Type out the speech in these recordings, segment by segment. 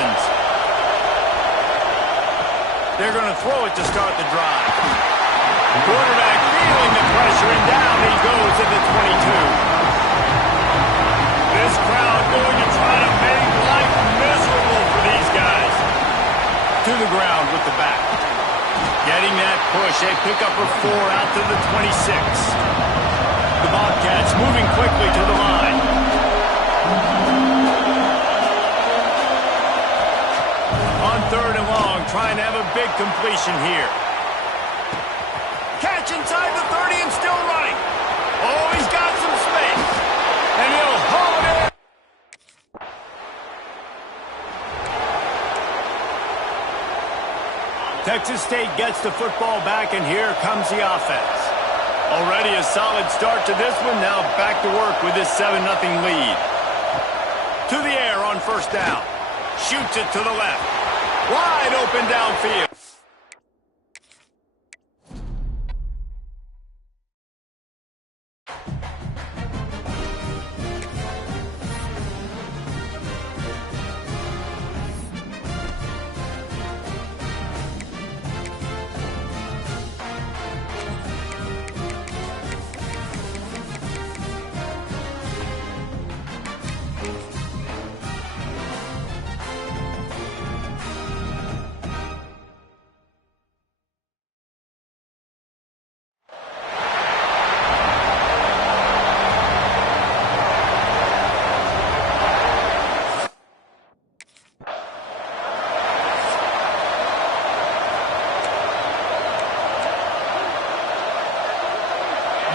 formations. They're going to throw it to start the drive. Quarterback feeling the pressure, and down he goes at the 22. This crowd going to try to make life miserable for these guys. To the ground with the back. Getting that push. They pick up a 4 out to the 26. The Bobcats moving quickly to the line. On 3rd and long, trying to have a big completion here. Catch inside the 30 and still running. Oh, he's got some space. And he'll haul it in. Texas State gets the football back, and here comes the offense. Already a solid start to this one. Now back to work with this 7-0 lead. To the air on 1st down. Shoots it to the left. Wide open downfield.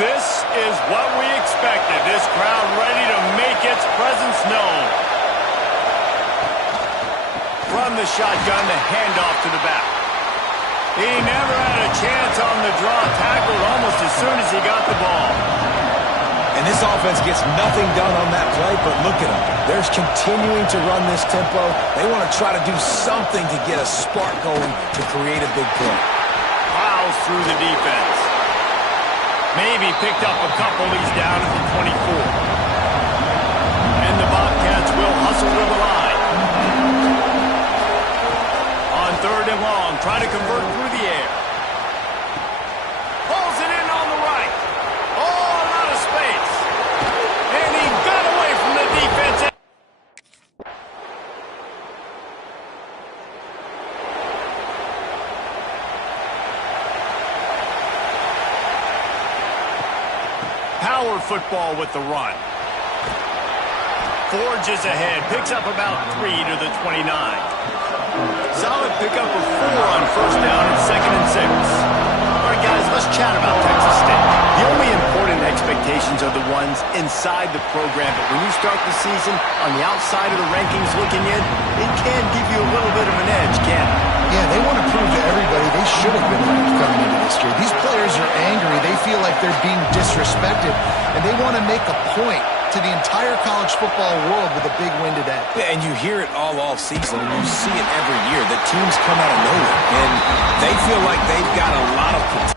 This is what we expected. This crowd ready to make its presence known. From the shotgun, the handoff to the back. He never had a chance on the draw, tackled almost as soon as he got the ball. And this offense gets nothing done on that play, but look at them. They're continuing to run this tempo. They want to try to do something to get a spark going to create a big play. Plows through the defense. Maybe picked up a couple. He's down at the 24. And the Bobcats will hustle to the line. On 3rd and long, try to convert through the air. Pulls it in on the right. Oh, a lot of space. And he got away from the defense. Power football with the run. Forges ahead. Picks up about 3 to the 29. Solid pickup of 4 on 1st down and 2nd and 6. All right, guys, let's chat about Texas State. The only important expectations are the ones inside the program, but when you start the season on the outside of the rankings looking in, it can give you a little bit of an edge, can't it? Yeah, they want to prove to everybody they should have been ranked coming into this year. These players are angry. They feel like they're being disrespected, and they want to make a point to the entire college football world with a big win today. Yeah, and you hear it all off season, and you see it every year. The teams come out of nowhere, and they feel like they've got a lot of potential.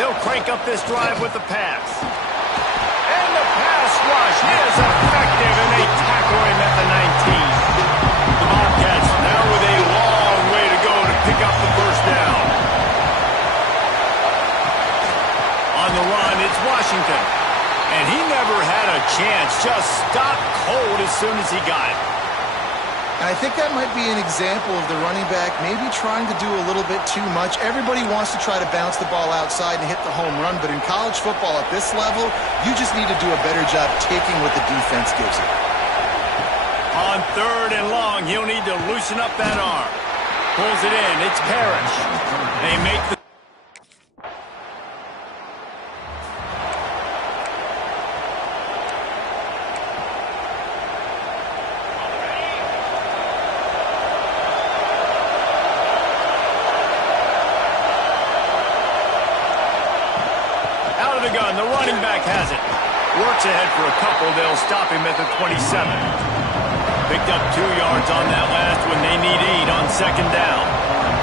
They'll crank up this drive with the pass. And the pass rush is effective, and they tackle him at the 19. The Bobcats now with a long way to go to pick up the 1st down. On the run, it's Washington. And he never had a chance, just stopped cold as soon as he got it. And I think that might be an example of the running back maybe trying to do a little bit too much. Everybody wants to try to bounce the ball outside and hit the home run, but in college football at this level, you just need to do a better job taking what the defense gives you. On 3rd and long, he'll need to loosen up that arm. Pulls it in. It's Parrish. They make the... gun. The running back has it. Works ahead for a couple. They'll stop him at the 27. Picked up 2 yards on that last one. They need 8 on 2nd down.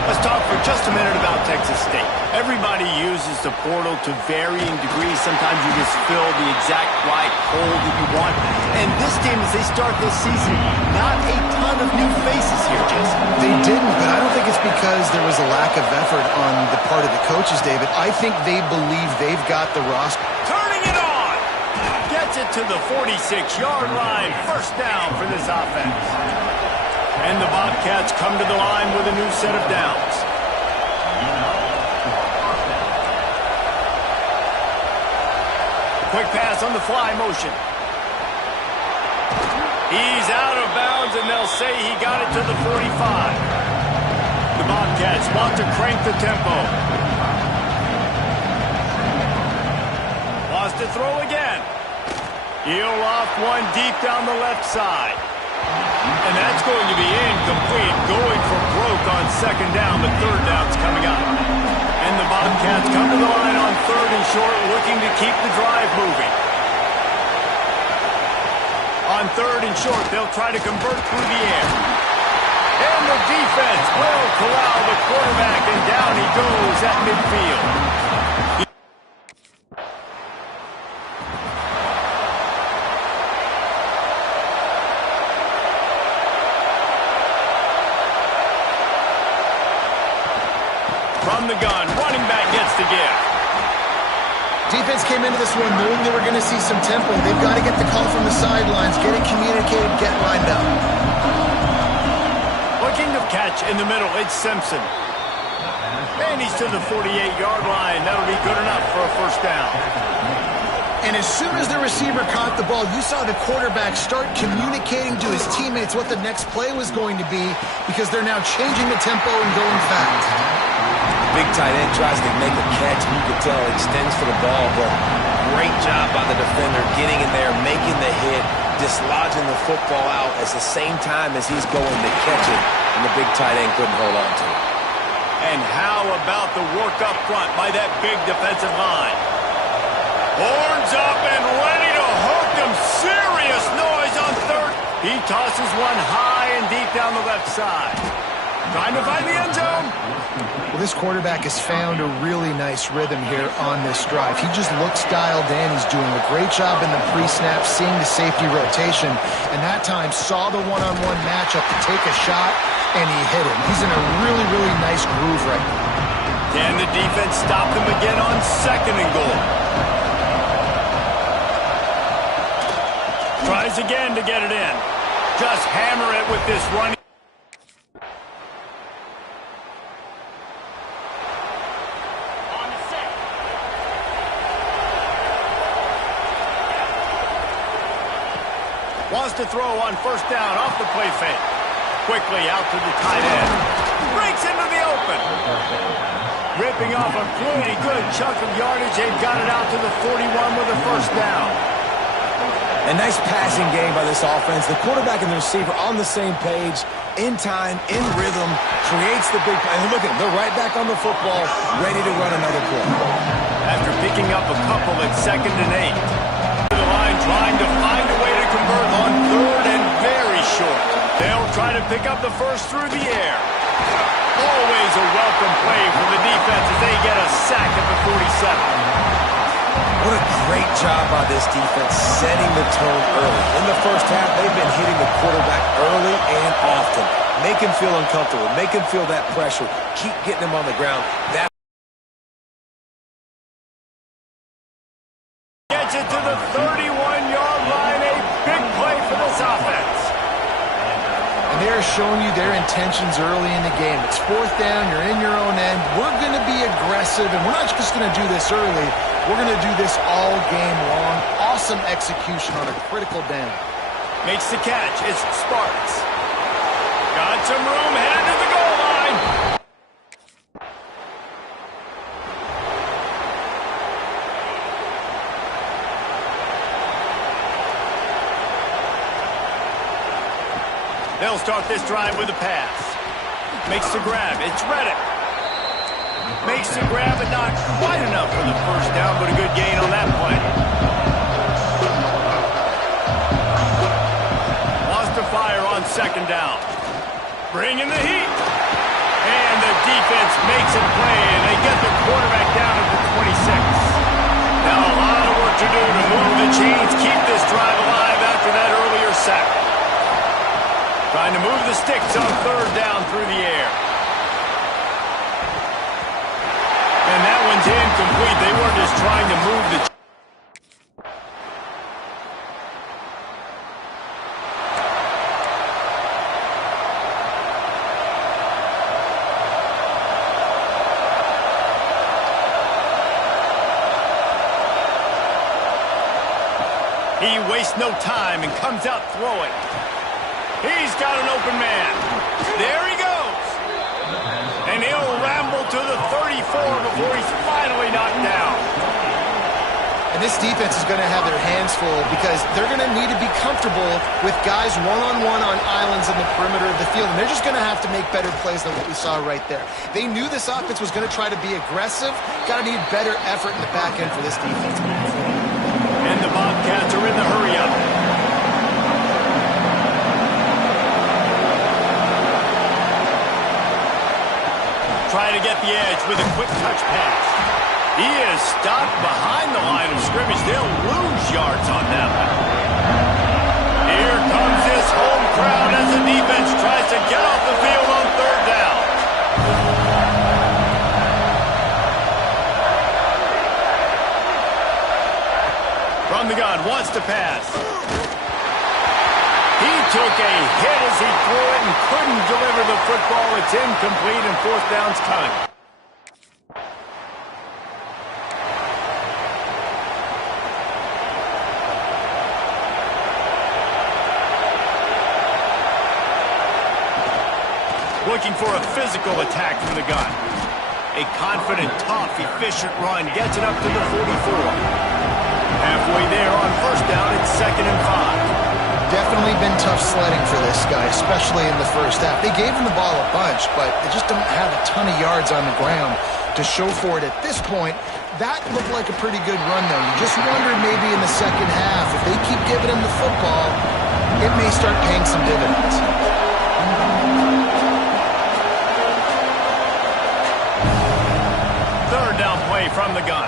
Let's talk for just a minute about Texas State. Everybody uses the portal to varying degrees. Sometimes you just fill the exact right hole that you want. And this team, as they start this season, not a ton of new faces here, Jesse. They didn't, but I don't think it's because there was a lack of effort on the part of the coaches, David. I think they believe they've got the roster. Turning it on! Gets it to the 46-yard line. First down for this offense. And the Bobcats come to the line with a new set of downs. Quick pass on the fly motion. He's out of bounds, and they'll say he got it to the 45. The Bobcats want to crank the tempo. Wants to throw again. He'll off one deep down the left side. And that's going to be incomplete, going for broke on second down, but third down's coming up. And the Bobcats come to the line on third and short, looking to keep the drive moving. On third and short, they'll try to convert through the air. And the defense will corral the quarterback, and down he goes at midfield. From the gun, running back gets the gift. Defense came into this one knowing they were going to see some tempo. They've got to get the call from the sidelines, get it communicated, get lined up. Looking to catch in the middle, it's Simpson. And he's to the 48-yard line. That'll be good enough for a first down. And as soon as the receiver caught the ball, you saw the quarterback start communicating to his teammates what the next play was going to be, because they're now changing the tempo and going fast. Big tight end tries to make a catch, and you can tell it extends for the ball, but great job by the defender getting in there, making the hit, dislodging the football out at the same time as he's going to catch it, and the big tight end couldn't hold on to it. And how about the work up front by that big defensive line? Horns up and ready to hook them. Serious noise on third. He tosses one high and deep down the left side. Trying to find the end zone. Well, this quarterback has found a really nice rhythm here on this drive. He just looks dialed in. He's doing a great job in the pre-snap, seeing the safety rotation, and that time saw the one-on-one matchup to take a shot, and he hit him. He's in a really, really nice groove right now. Can the defense stop them again on second and goal? Tries again to get it in. Just hammer it with this running. Wants to throw on first down off the play fake. Quickly out to the tight end. Breaks into the open. Ripping off a pretty good chunk of yardage. They've got it out to the 41 with a first down. A nice passing game by this offense. The quarterback and the receiver on the same page, in time, in rhythm, creates the big play. And look at them, they're right back on the football, ready to run another play. After picking up a couple at 2nd and 8. The line trying to find a way to convert on third and very short. They'll try to pick up the first through the air. Always a welcome play for the defense as they get a sack at the 47. What a great job by this defense setting the tone early. In the first half, they've been hitting the quarterback early and often. Make him feel uncomfortable. Make him feel that pressure. Keep getting him on the ground. That gets it to the 31-yard line. A big play for this offense. And they're showing you their intentions early in the game. It's fourth down. You're in your own end. We're going to be aggressive, and we're not just going to do this early. We're going to do this all game long. Awesome execution on a critical down. Makes the catch. It's Sparks. Got some room headed to the goal line. They'll start this drive with a pass. Makes the grab. It's Reddick. Makes the grab, but not quite enough for the first down, but a good gain on that play. Wants to fire on second down. Bringing the heat. And the defense makes it play, and they get the quarterback down at the 26. Now a lot of work to do to move the chains, keep this drive alive after that earlier sack. Trying to move the sticks on third down through the air. And that one's incomplete. They weren't just trying to move the He wastes no time and comes out throwing. He's got an open man. There he goes. And he'll ramble to the 34 before he's finally knocked down. And this defense is going to have their hands full because they're going to need to be comfortable with guys one-on-one on islands in the perimeter of the field. And they're just going to have to make better plays than what we saw right there. They knew this offense was going to try to be aggressive. Got to need better effort in the back end for this defense. And the Bobcats are in the hurry-up. Try to get the edge with a quick touch pass. He is stopped behind the line of scrimmage. They'll lose yards on that one. Here comes this home crowd as the defense tries to get off the field on third down. From the gun, wants to pass. He took a hit as he threw it and couldn't deliver the football. It's incomplete and fourth down's coming. Looking for a physical attack from the gun. A confident, tough, efficient run gets it up to the 44. Halfway there on first down, it's 2nd and 5. Definitely been tough sledding for this guy, especially in the first half. They gave him the ball a bunch, but they just don't have a ton of yards on the ground to show for it at this point. That looked like a pretty good run, though. You just wonder maybe in the second half, if they keep giving him the football, it may start paying some dividends. Third down play from the gun.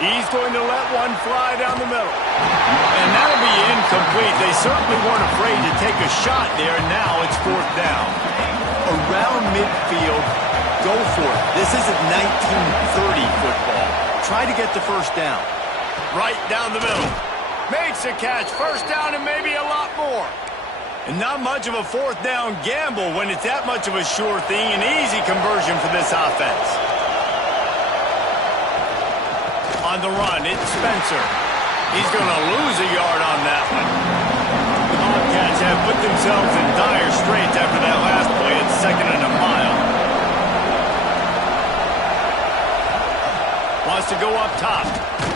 He's going to let one fly down the middle. And that'll be incomplete. They certainly weren't afraid to take a shot there, and now it's fourth down. Around midfield, go for it. This isn't 1930 football. Try to get the first down. Right down the middle. Makes a catch. First down and maybe a lot more. And not much of a fourth down gamble when it's that much of a sure thing. An easy conversion for this offense. On the run, it's Spencer. He's going to lose a yard on that one. The Bobcats have put themselves in dire straits after that last play. It's 2nd and a mile. Wants to go up top.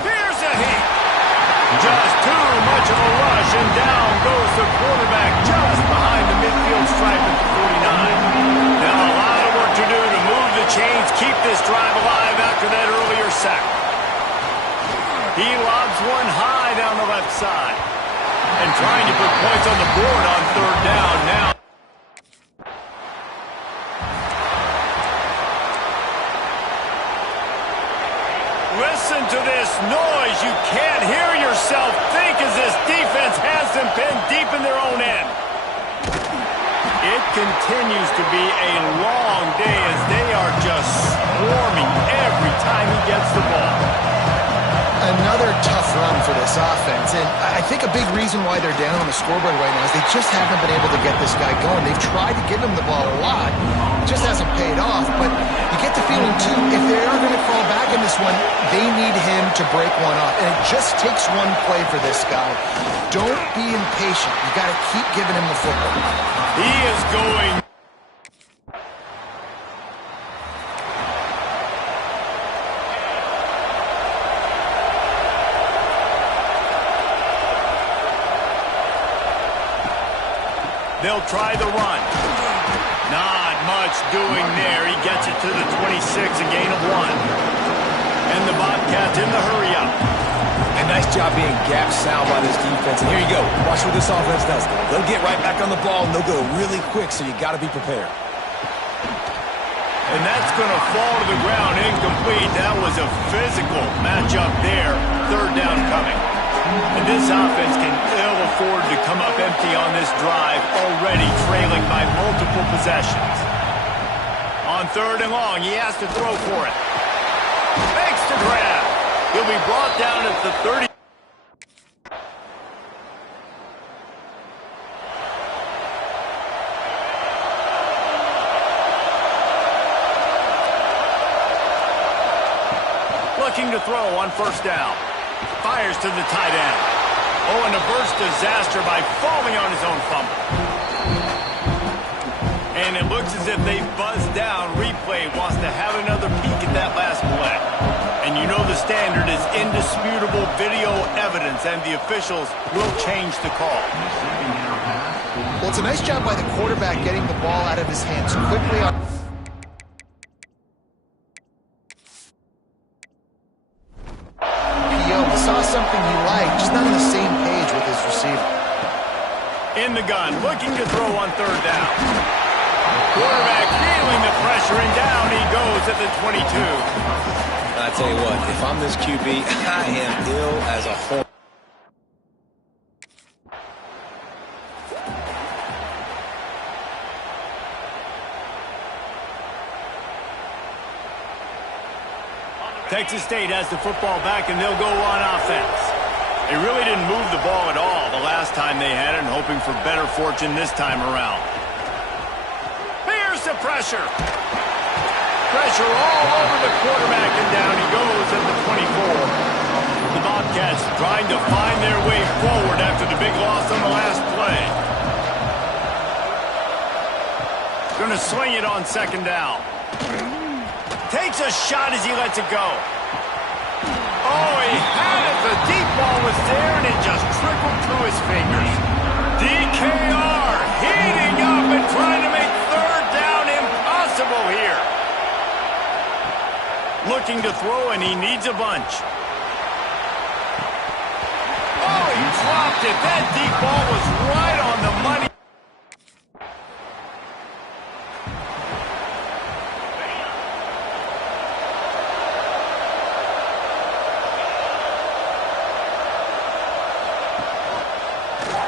Here's a heat. Just too much of a rush, and down goes the quarterback just behind the midfield stripe at the 49. Now a lot of work to do to move the chains, keep this drive alive after that earlier sack. He lobs one high down the left side. And trying to put points on the board on third down now. Listen to this noise. You can't hear yourself think as this defense has them pinned deep in their own end. It continues to be a long day as they are just swarming every time he gets the ball. Another tough run for this offense, and I think a big reason why they're down on the scoreboard right now is they just haven't been able to get this guy going. They've tried to give him the ball a lot. It just hasn't paid off, but you get the feeling, too, if they are going to crawl back in this one, they need him to break one off, and it just takes one play for this guy. Don't be impatient. You got to keep giving him the football. He is going... They'll try the run. Not much doing there. He gets it to the 26, a gain of 1. And the Bobcats in the hurry-up. And nice job being gap sound by this defense. And here you go. Watch what this offense does. They'll get right back on the ball, and they'll go really quick, so you got to be prepared. And that's going to fall to the ground incomplete. That was a physical matchup there. Third down coming. And this offense can ill afford to come up empty on this drive, already trailing by multiple possessions. On third and long, he has to throw for it. Makes the grab. He'll be brought down at the 30. Looking to throw on first down. Fires to the tight end. Oh, and a burst disaster by falling on his own fumble. And it looks as if they buzzed down. Replay wants to have another peek at that last play. And you know the standard is indisputable video evidence, and the officials will change the call. Well, it's a nice job by the quarterback getting the ball out of his hands quickly. He saw something he liked, just not on the same page with his receiver. In the gun, looking to throw on third down. Quarterback feeling the pressure, and down he goes at the 22. I tell you what, if I'm this QB, I am ill as a whole. Texas State has the football back, and they'll go on offense. They really didn't move the ball at all the last time they had it, and hoping for better fortune this time around. Here's the pressure. Pressure all over the quarterback, and down he goes at the 24. The Bobcats trying to find their way forward after the big loss on the last play. Going to swing it on second down. Takes a shot as he lets it go. Oh, he had it. The deep ball was there, and it just trickled through his fingers. DKR heating up and trying to make third down impossible here. Looking to throw, and he needs a bunch. Oh, he dropped it. That deep ball was right on the money.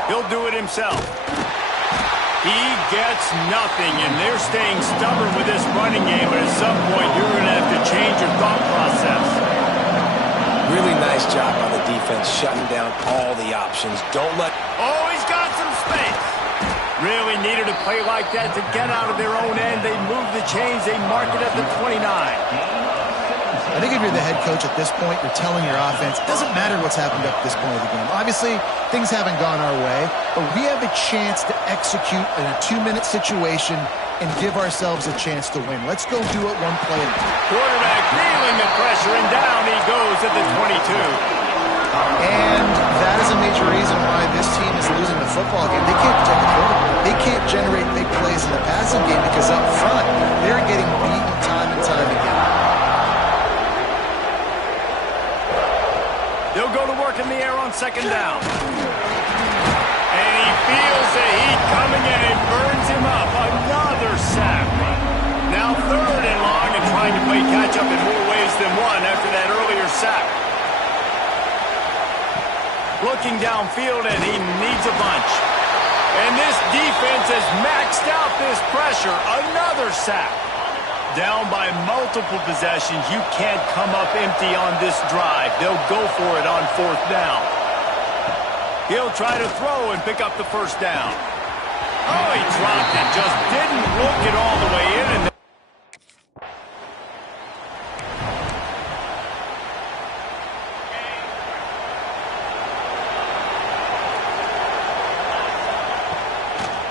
He'll do it himself. He gets nothing, and they're staying stubborn with this running game, but at some point you're going to have to change your thought process. Really nice job by the defense, shutting down all the options. Don't let... Oh, he's got some space. Really needed a play like that to get out of their own end. They move the chains. They mark it at the 29. I think if you're the head coach at this point, you're telling your offense, it doesn't matter what's happened up to this point of the game. Obviously, things haven't gone our way, but we have a chance to execute in a 2-minute situation and give ourselves a chance to win. Let's go do it one play at a time. Quarterback feeling the pressure, and down he goes at the 22. And that is a major reason why this team is losing the football game. They can't protect the quarterback. They can't generate big plays in the passing game because up front, they're getting beaten time and time again. They'll go to work in the air on second down. And he feels the heat coming, and it burns him up. Another sack. Now third and long, and trying to play catch-up in more ways than one after that earlier sack. Looking downfield, and he needs a bunch. And this defense has maxed out this pressure. Another sack. Down by multiple possessions. You can't come up empty on this drive. They'll go for it on fourth down. He'll try to throw and pick up the first down. Oh, he dropped it. Just didn't look it all the way in. And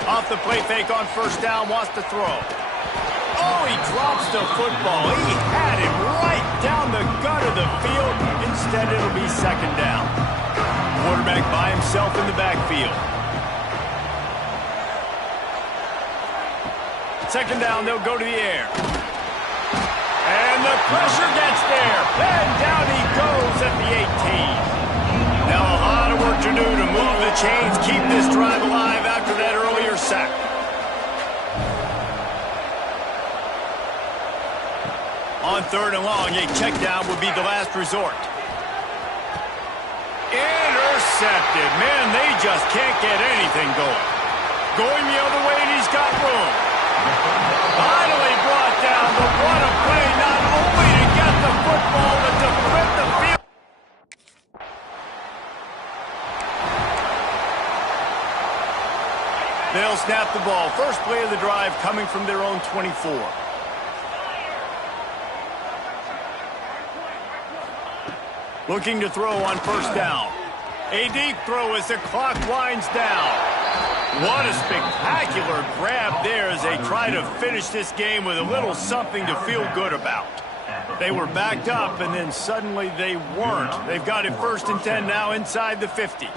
off the play fake on first down, wants to throw. Oh, he drops the football. He had it right down the gut of the field. Instead, it'll be second down. Quarterback by himself in the backfield. Second down, they'll go to the air. And the pressure gets there. And down he goes at the 18. Now a lot of work to do to move the chains, keep this drive alive after that earlier sack. On 3rd and long, a check down would be the last resort. Intercepted. Man, they just can't get anything going. Going the other way, and he's got room. Finally brought down, but what a play, not only to get the football, but to flip the field. They'll snap the ball. First play of the drive coming from their own 24. Looking to throw on 1st down. A deep throw as the clock winds down. What a spectacular grab there as they try to finish this game with a little something to feel good about. They were backed up, and then suddenly they weren't. They've got it 1st and 10 now inside the 50.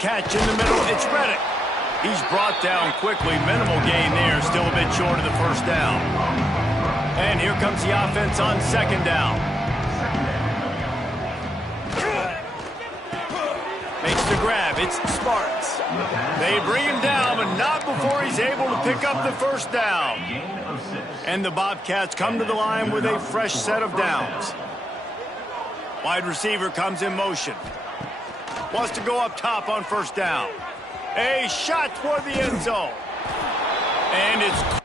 Catch in the middle. It's Reddick. He's brought down quickly. Minimal gain there. Still a bit short of the 1st down. And here comes the offense on 2nd down. Makes the grab. It's Sparks. They bring him down, but not before he's able to pick up the 1st down. And the Bobcats come to the line with a fresh set of downs. Wide receiver comes in motion. Wants to go up top on 1st down. A shot toward the end zone. And it's